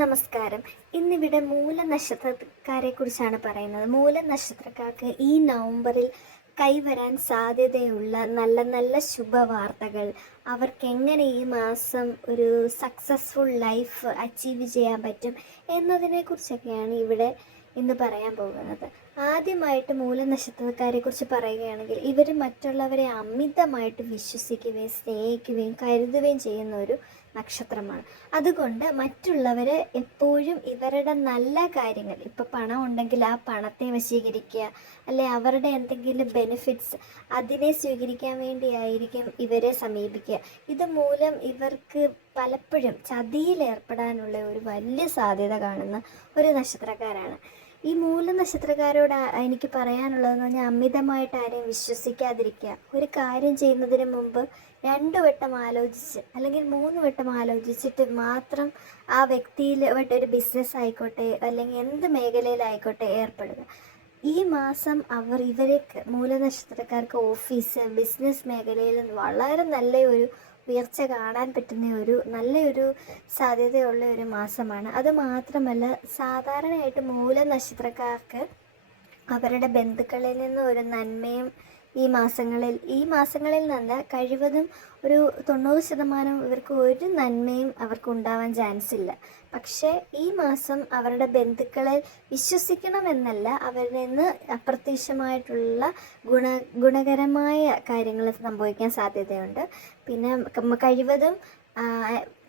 നമസ്കാരം. ഇന്നിവിടെ മൂല കുറിച്ചാണ് പറയുന്നത്. മൂല നക്ഷത്രക്കാർക്ക് ഈ നവംബറിൽ കൈവരാൻ സാധ്യതയുള്ള നല്ല നല്ല ശുഭവാർത്തകൾ, അവർക്കെങ്ങനെ ഈ മാസം ഒരു സക്സസ്ഫുൾ ലൈഫ് അച്ചീവ് ചെയ്യാൻ പറ്റും എന്നതിനെക്കുറിച്ചൊക്കെയാണ് ഇവിടെ ഇന്ന് പറയാൻ പോകുന്നത്. ആദ്യമായിട്ട് മൂലനക്ഷത്രക്കാരെക്കുറിച്ച് പറയുകയാണെങ്കിൽ, ഇവർ മറ്റുള്ളവരെ അമിതമായിട്ട് വിശ്വസിക്കുകയും സ്നേഹിക്കുകയും കരുതുകയും ചെയ്യുന്ന ഒരു നക്ഷത്രമാണ്. അതുകൊണ്ട് മറ്റുള്ളവരെ എപ്പോഴും ഇവരുടെ നല്ല കാര്യങ്ങൾ, ഇപ്പോൾ പണം ഉണ്ടെങ്കിൽ ആ പണത്തെ വശീകരിക്കുക, അല്ലെ അവരുടെ എന്തെങ്കിലും ബെനിഫിറ്റ്സ് അതിനെ സ്വീകരിക്കാൻ വേണ്ടിയായിരിക്കും ഇവരെ സമീപിക്കുക. ഇതുമൂലം ഇവർക്ക് പലപ്പോഴും ചതിയിലേർപ്പെടാനുള്ള ഒരു വലിയ സാധ്യത കാണുന്ന ഒരു നക്ഷത്രക്കാരാണ്. ഈ മൂല നക്ഷത്രക്കാരോട് എനിക്ക് പറയാനുള്ളതെന്ന് പറഞ്ഞാൽ, അമിതമായിട്ട് ആരെയും വിശ്വസിക്കാതിരിക്കുക. ഒരു കാര്യം ചെയ്യുന്നതിന് മുമ്പ് 2 വട്ടം ആലോചിച്ച്, അല്ലെങ്കിൽ 3 വട്ടം ആലോചിച്ചിട്ട് മാത്രം ആ വ്യക്തിയിലായിട്ട് ഒരു ബിസിനസ് ആയിക്കോട്ടെ, അല്ലെങ്കിൽ എന്ത് മേഖലയിലായിക്കോട്ടെ ഏർപ്പെടുക. ഈ മാസം ഇവർക്ക് മൂലനക്ഷത്രക്കാർക്ക് ഓഫീസ്, ബിസിനസ് മേഖലയിൽ വളരെ നല്ല ഒരു ഉയർച്ച കാണാൻ പറ്റുന്ന നല്ലൊരു സാധ്യതയുള്ള ഒരു മാസമാണ്. അതുമാത്രമല്ല, സാധാരണയായിട്ട് മൂലനക്ഷത്രക്കാർക്ക് അവരുടെ ബന്ധുക്കളിൽ നിന്ന് ഒരു നന്മയും ഈ മാസങ്ങളിൽ നിന്ന് കഴിവതും ഒരു 90% ഇവർക്ക് ഒരു നന്മയും അവർക്ക് ഉണ്ടാവാൻ ചാൻസ് ഇല്ല. പക്ഷേ ഈ മാസം അവരുടെ ബന്ധുക്കളെ വിശ്വസിക്കണമെന്നല്ല, അവരിൽ നിന്ന് അപ്രത്യക്ഷമായിട്ടുള്ള ഗുണകരമായ കാര്യങ്ങൾ സംഭവിക്കാൻ സാധ്യതയുണ്ട്. പിന്നെ കഴിവതും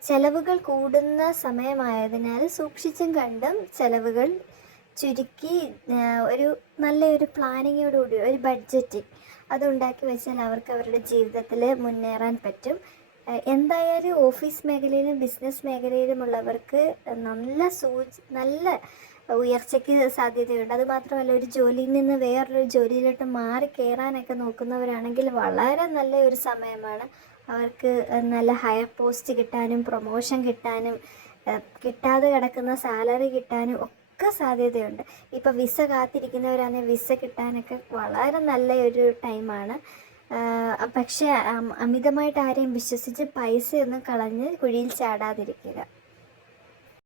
ചെലവുകൾ കൂടുന്ന സമയമായതിനാൽ സൂക്ഷിച്ചും കണ്ടും ചെലവുകൾ ചുരുക്കി നല്ലൊരു പ്ലാനിങ്ങോടുകൂടി ഒരു ബഡ്ജറ്റിംഗ് അതുണ്ടാക്കി വെച്ചാൽ അവർക്ക് അവരുടെ ജീവിതത്തിൽ മുന്നേറാൻ പറ്റും. എന്തായാലും ഓഫീസ് മേഖലയിലും ബിസിനസ് മേഖലയിലുമുള്ളവർക്ക് നല്ല ഉയർച്ചയ്ക്ക് സാധ്യതയുണ്ട്. അതുമാത്രമല്ല, ഒരു ജോലിയിൽ നിന്ന് വേറൊരു ജോലിയിലോട്ട് മാറി കയറാനൊക്കെ നോക്കുന്നവരാണെങ്കിൽ വളരെ നല്ല ഒരു സമയമാണ്. അവർക്ക് നല്ല ഹയർ പോസ്റ്റ് കിട്ടാനും പ്രൊമോഷൻ കിട്ടാനും കിട്ടാതെ കിടക്കുന്ന സാലറി കിട്ടാനും ഒക്കെ സാധ്യതയുണ്ട്. ഇപ്പോൾ വിസ കാത്തിരിക്കുന്നവരാണെങ്കിൽ വിസ കിട്ടാനൊക്കെ വളരെ നല്ല ഒരു ടൈമാണ്. പക്ഷേ അമിതമായിട്ട് ആരെയും വിശ്വസിച്ച് പൈസയൊന്നും കളഞ്ഞ് കുഴിയിൽ ചാടാതിരിക്കുക.